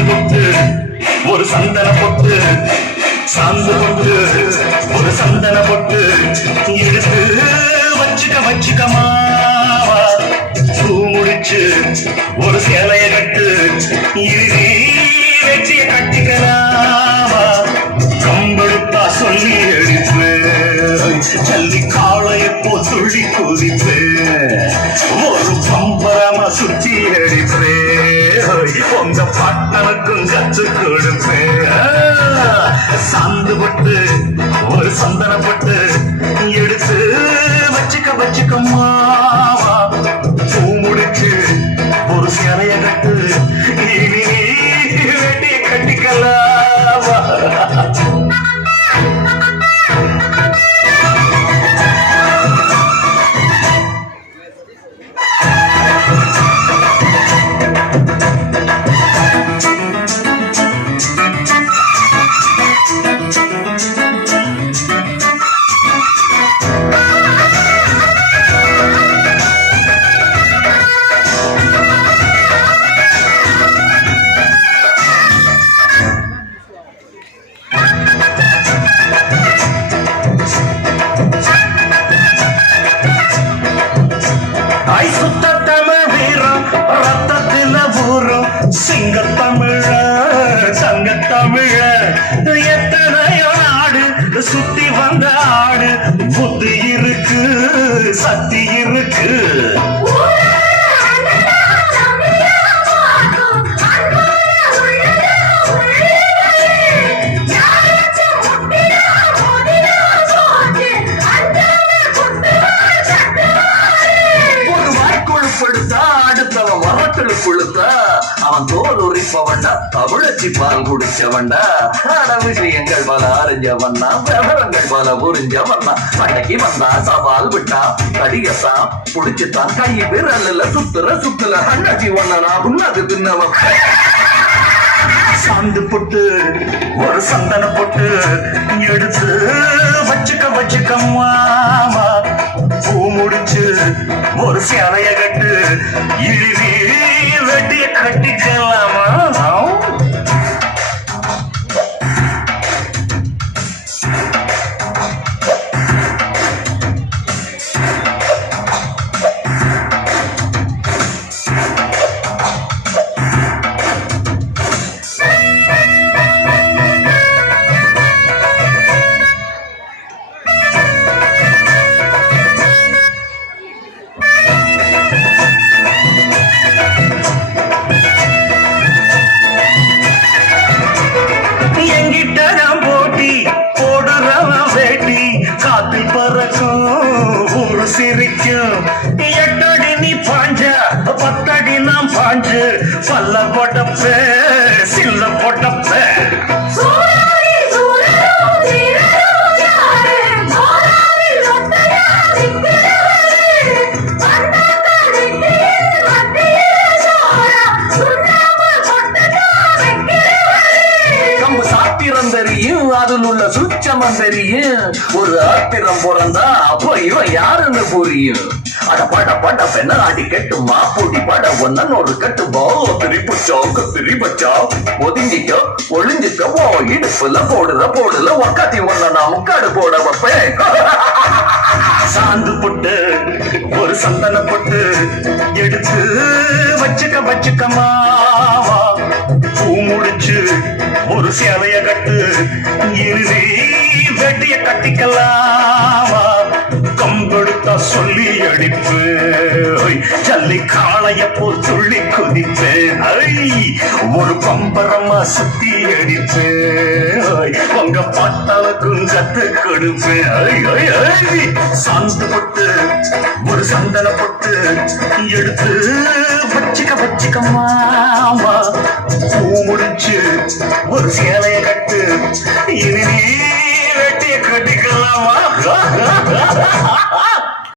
சாந்து கொண்டு ஒரு சந்தன பொட்டு சாந்து கொண்டு ஒரு சந்தன பொட்டு எடுத்து வச்சுக்க மாவா பூ முடிச்சு ஒரு சேலைய கட்டு இறுதி வெற்றிய கட்டிக்கலாமா கம்பெடுத்தா சொல்லி அடிப்பு ஜல்லி காளையப்போ துள்ளி குதிப்பு ஒரு பம்பரமா சுற்றி அடிப்பே உங்க பட்டனுக்கும் கத்து கொடுப்பே சாந்து பட்டு ஒரு சந்தன பட்டு எடுத்து வச்சுக்க மாவா பூ முடிச்சு ஒரு சிலைய கட்டு இனி வெட்டிய கட்டிக்கலாமா சுத்த தமிழ் வீரம் ரத்தத்தில ஊரும் சிங்க தமிழ சங்க தமிழ எத்தனையோ நாடு சுத்தி வந்த ஆடு புத்தி இருக்கு சக்தி இருக்கு அடுத்தவன் வரத்துல குளுத்த அவன் தோல் உரிப்பவன்டா தமிழச்சி பால் குடிச்சவன்டா விஷயங்கள் பல அறிஞ்சவன்னா விவரங்கள் பல புரிஞ்சவன்னா சண்டைக்கு வந்தா சவால் விட்டா கடியத்தான் புடிச்சுத்தான் கை விரல்ல சுத்துல அண்ணாச்சி ஒன்னா உன்னது தின்னவன் சாந்து பொட்டு ஒரு சந்தன பொட்டு எடுத்து வச்சுக்க மாமா பூ முடிச்சு ஒரு சேலைய கட்டு இறுதி வெட்டிய கட்டிக்கலாமா காத்தில் பறக்கும் ஒரு சிரிக்கும் 8 அடி நீ பாஞ்ச 10 அடி நாம் பாஞ்சு பல்ல போட்டப்ப சில்ல போட்டப்ப அதில் உள்ள சுச்சமம் தெரியும் ஒரு ஆத்திரம் பிறந்தா அப்ப இவன் யாருன்னு புரியும் அட பட பெண்ண ஆடி கெட்டுமா பொடி பட ஒன்னன் ஒரு கட்டுபோ திரிபச்சா ஒதுங்கிக்கோ ஒளிஞ்சிக்கவோ இடுப்புல போடுல ஒக்காத்தி ஒன்ன நான் முக்காடு போட வைப்பேன் சாந்து பொட்டு ஒரு சந்தன பொட்டு எடுத்து வச்சுக்க மாவா பூ முடிச்சு ஒரு சேலைய கட்டு இறுதி வெட்டிய கட்டிக்கலாமா கம்பெடுத்தா சொல்லி அடிப்பு ஜல்லி காளைய போல் துள்ளி குதிப்பு ஒரு பம்பரமா சுத்தி அடிப்பு உங்க பட்டாளுக்கும் கத்து கொடுப்பு சாந்து பொட்டு ஒரு சந்தன பொட்டு எடுத்து வச்சுக்க மாமா பூ முடிச்சு ஒரு சேலைய கட்டு இனி வெட்டிய கட்டிக்கலாமா